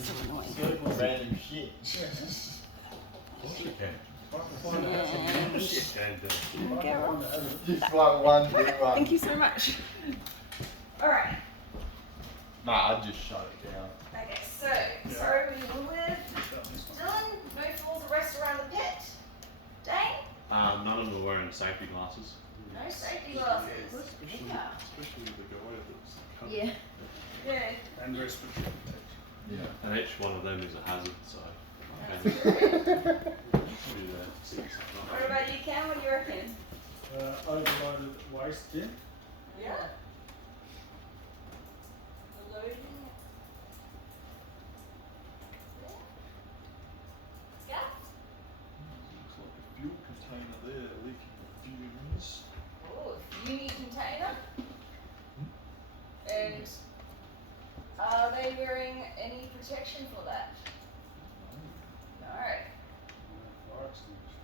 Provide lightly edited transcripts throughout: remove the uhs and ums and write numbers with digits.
so annoying. Circle random shit. Of course you can. Just one big one. Thank you so much. Alright. Nah, I'd just shut it down. Okay, so sorry we were with Dylan. No falls arrest around the pit. Dane? None of them are wearing safety glasses. No safety glasses. Especially with the guy that's covered. Yeah. Yeah. And respiratory protection. Yeah. And each one of them is a hazard, so That's do good. that. What about you, Cam? What do you reckon? Overloaded waste bin. Yeah. Loading. Yeah. Looks like a fuel container there leaking fumes. Oh, uni container. And are they wearing any protection for that? No. Fire extinguisher.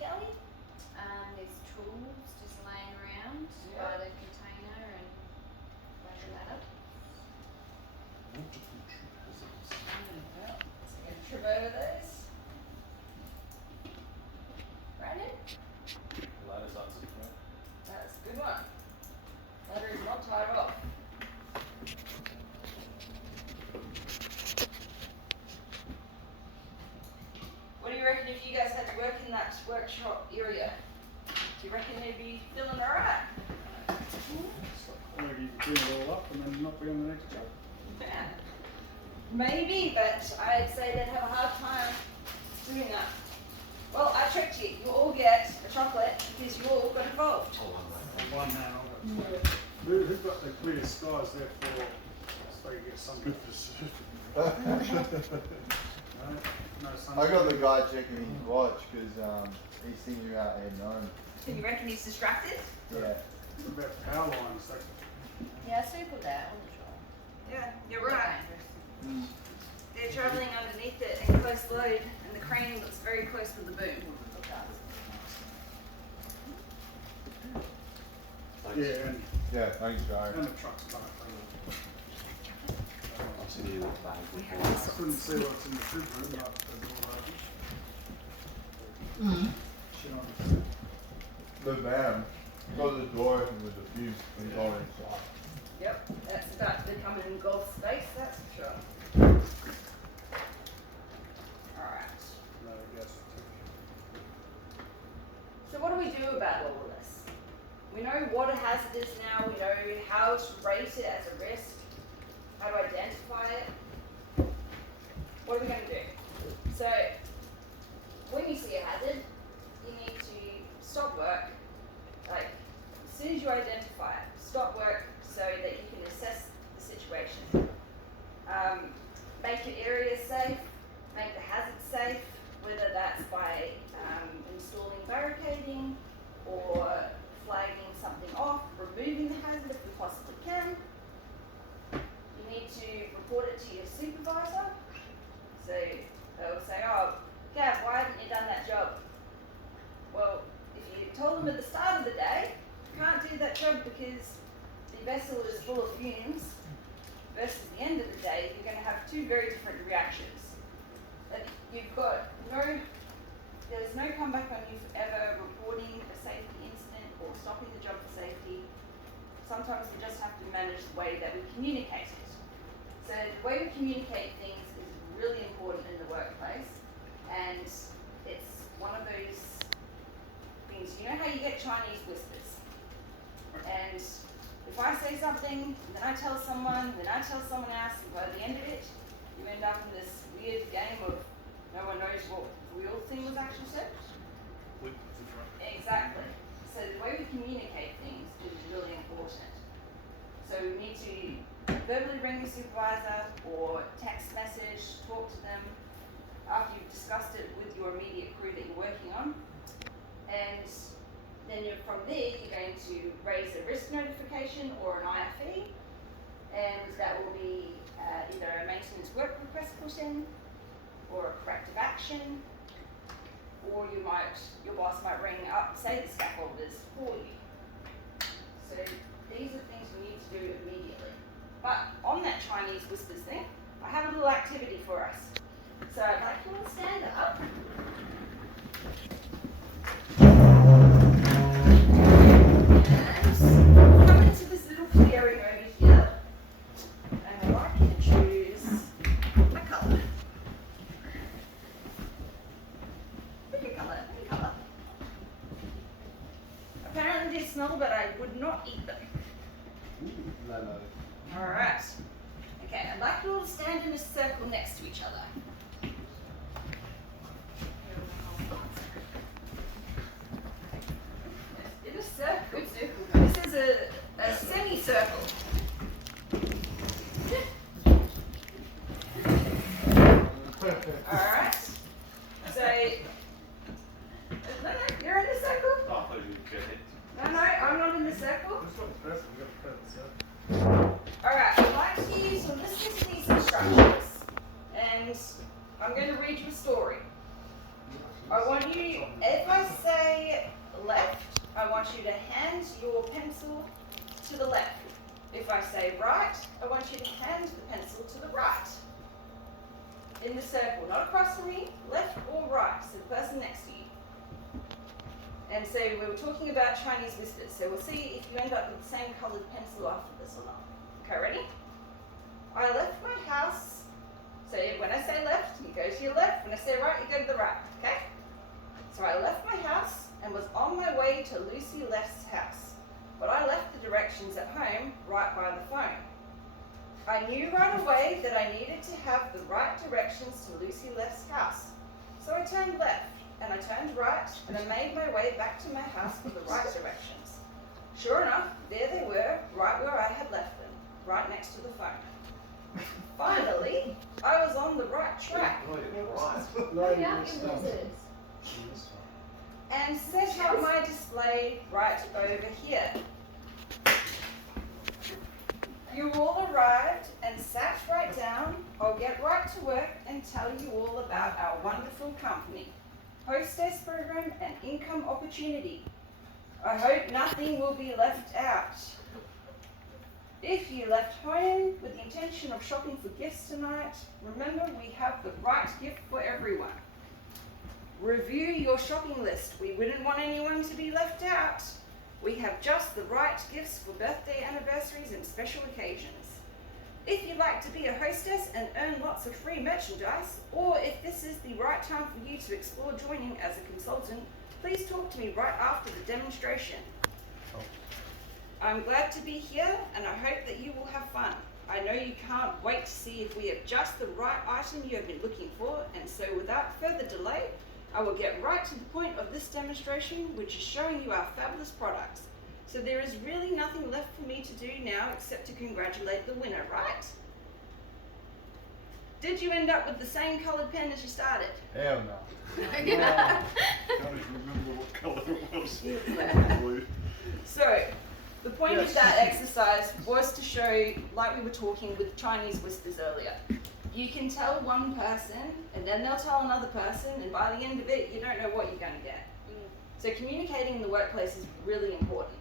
Kelly? There's tools just laying around by the container and running that up. Multiple trip hazards. So I'm gonna trip over those. Brandon? Ladder's unsecured. That's a good one. Ladder is not tied off. What do you reckon if you guys had to work in that workshop area? Do you reckon you'd be feeling alright? It's like quality to clean it all up and then not be on the next job. Yeah. Maybe, but I'd say they'd have a hard time doing that. Well, I tricked you. You all get a chocolate because you all got involved. One now. Who's got the clear skies there for so you get some good for no sun. I got the guy checking his watch because he's thinking about heading home. So you reckon he's distracted? Yeah. What about power lines? Like, Yeah, I circled that on the troll. Yeah, you're right. Dangerous. They're travelling underneath it in close load, and the crane looks very close to the boom. yeah, and Yeah, thanks, Joe. the truck's parked. I'll send you that bag. I couldn't see what's in the fridge room, but there's all that shit on the fridge. The van. Got the door open with the fuse and he's all inside. Yep, that's about to become an engulfed space, that's for sure. Alright. No gas. So what do we do about all of this? We know what a hazard is now, we know how to rate it as a risk, how to identify it. What are we going to do? So, when you see a hazard, you need to stop work, like, as soon as you identify it, stop work so that you can assess the situation. Make your area safe, make the hazard safe, whether that's by installing barricading or flagging something off, removing the hazard if we possibly can. You need to report it to your supervisor. So they'll say, oh, Gav, why haven't you done that job? Well, if you told them at the start of the day, you can't do that job because the vessel is full of fumes, versus the end of the day, you're going to have two very different reactions. Like, you've got there's no comeback on you for ever reporting a safety incident or stopping the job for safety. Sometimes we just have to manage the way that we communicate it. So the way we communicate things is really important in the workplace, and it's one of those things, you know how you get Chinese whispers? And if I say something, then I tell someone, then I tell someone else, and by the end of it, you end up in this weird game of no one knows what the real thing was actually said. Exactly. So the way we communicate things is really important. So we need to verbally ring your supervisor or text message, talk to them after you've discussed it with your immediate crew that you're working on. And then from there, you're going to raise a risk notification or an IFE, and that will be either a maintenance work request put in, or a corrective action, or your boss might ring up and say the scaffolders for you. So these are things we need to do immediately. But on that Chinese whispers thing, I have a little activity for us. So I'd like you all to stand up. And come into this little clearing over here. And I'd like you to choose a colour. Pick a colour, any colour. Apparently they smell, but I would not eat them. No. Alright. Okay, I'd like you all to stand in a circle next to each other. In a circle. This is a semicircle. Alright. So, no, you're in the circle? I thought you would get it. No, I'm not in the circle. It's not the person, we've got the person, Alright, I'd like you to listen to these instructions, and I'm going to read you a story. I want you, if I say left, I want you to hand your pencil to the left. If I say right, I want you to hand the pencil to the right. In the circle, not across from me, left or right, so the person next to you. And so we were talking about Chinese whispers, so we'll see if you end up with the same coloured pencil after this or not. Okay, ready? I left my house, so when I say left, you go to your left, when I say right, you go to the right, okay? So I left my house and was on my way to Lucy Left's house, but I left the directions at home right by the phone. I knew right away that I needed to have the right directions to Lucy Left's house, so I turned left. And I turned right, and I made my way back to my house with the right directions. Sure enough, there they were, right where I had left them, right next to the phone. Finally, I was on the right track Yeah, it was. and set up my display right over here. You all arrived and sat right down. I'll get right to work and tell you all about our wonderful company. Hostess program and income opportunity. I hope nothing will be left out. If you left home with the intention of shopping for gifts tonight, remember we have the right gift for everyone. Review your shopping list. We wouldn't want anyone to be left out. We have just the right gifts for birthday anniversaries and special occasions. If you'd like to be a hostess and earn lots of free merchandise, or if this is the right time for you to explore joining as a consultant, please talk to me right after the demonstration. I'm glad to be here and I hope that you will have fun. I know you can't wait to see if we have just the right item you have been looking for, and so without further delay, I will get right to the point of this demonstration, which is showing you our fabulous products. So there is really nothing left for me to do now except to congratulate the winner, right? Did you end up with the same coloured pen as you started? Hell no. Can't even remember what colour it was. Blue. So, the point of that exercise was to show, like we were talking with Chinese whispers earlier, you can tell one person and then they'll tell another person, and by the end of it, you don't know what you're going to get. So communicating in the workplace is really important,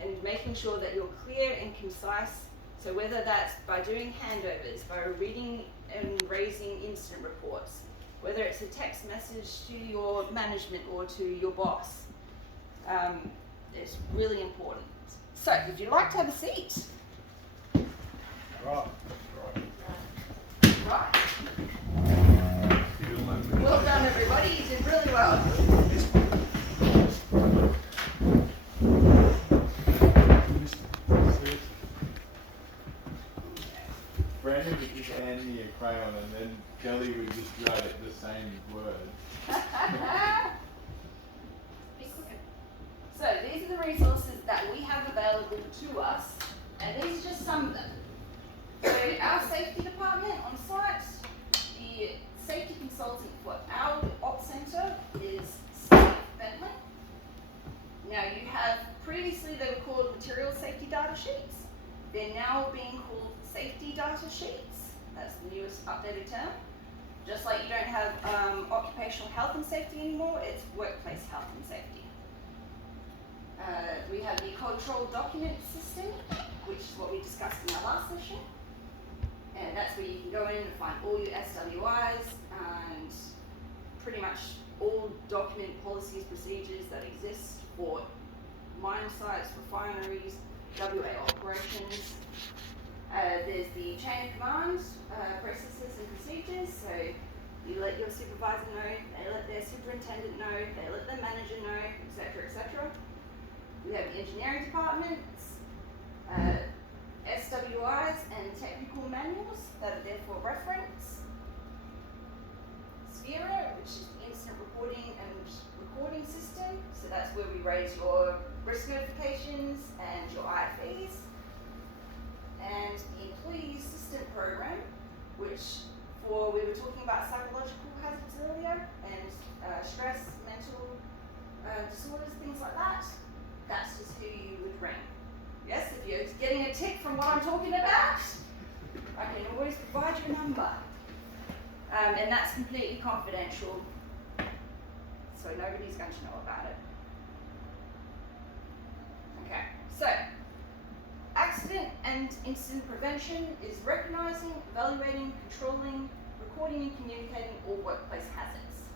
and making sure that you're clear and concise. So whether that's by doing handovers, by reading and raising incident reports, whether it's a text message to your management or to your boss, it's really important. So if you'd like to have a seat. Right. Right. Well done, everybody. You did really well. Brandon would just hand me a crayon and then Kelly would just write it the same word. So these are the resources that we have available to us, and these are just some of them. So our safety department on site, the safety consultant for our op centre is Steve Bentley. Now you have, previously they were called material safety data sheets. They're now being called safety data sheets. That's the newest updated term. Just like you don't have occupational health and safety anymore, it's workplace health and safety. We have the control document system, which is what we discussed in our last session. And that's where you can go in and find all your SWIs and pretty much all document policies, procedures that exist for mine sites, refineries, WA operations. There's the chain of command processes and procedures. So you let your supervisor know, they let their superintendent know, they let their manager know, etc., etc. We have the engineering departments, SWIs and technical manuals that are there for reference. Sphera, which is the instant reporting and recording system. So that's where we raise your risk notifications and your IFEs. And the employee assistant program, which we were talking about psychological hazards earlier and stress, mental disorders, things like that. That's just who you would ring. Yes, if you're getting a tick from what I'm talking about, I can always provide you a number. And that's completely confidential, so nobody's going to know about it. Okay, so accident and incident prevention is recognizing, evaluating, controlling, recording and communicating all workplace hazards.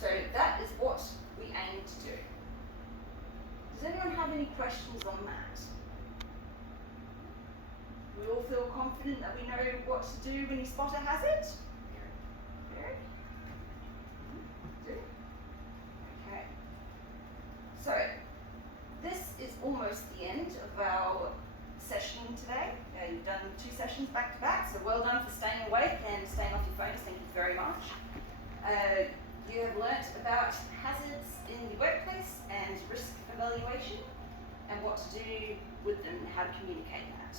So that is what we aim to do. Does anyone have any questions on that? We all feel confident that we know what to do when you spot a hazard? Very. Good. Okay. So, this is almost the end of our session today. You've done 2 sessions back to back, so well done for staying awake and staying off your phones. Thank you very much. You have learnt about hazards in the workplace and risk evaluation and what to do with them and how to communicate that.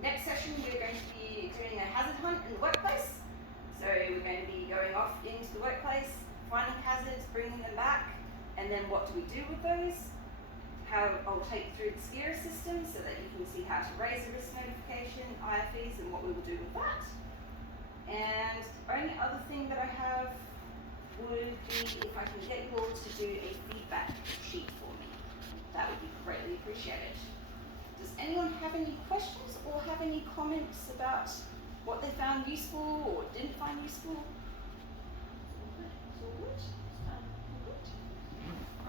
Next session we're going to be doing a hazard hunt in the workplace. So we're going to be going off into the workplace, finding hazards, bringing them back, and then what do we do with those? I'll take you through the SCERA system so that you can see how to raise a risk notification, IFEs, and what we will do with that. And the only other thing that I have would be if I can get you all to do a feedback sheet for me. That would be greatly appreciated. Does anyone have any questions or have any comments about what they found useful or didn't find useful? It's all good? All good?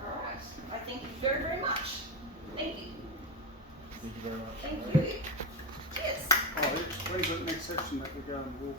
All right. I thank you very, very much. Thank you. Thank you very much. Thank you. Cheers. Oh, when's the next section that we're going to walk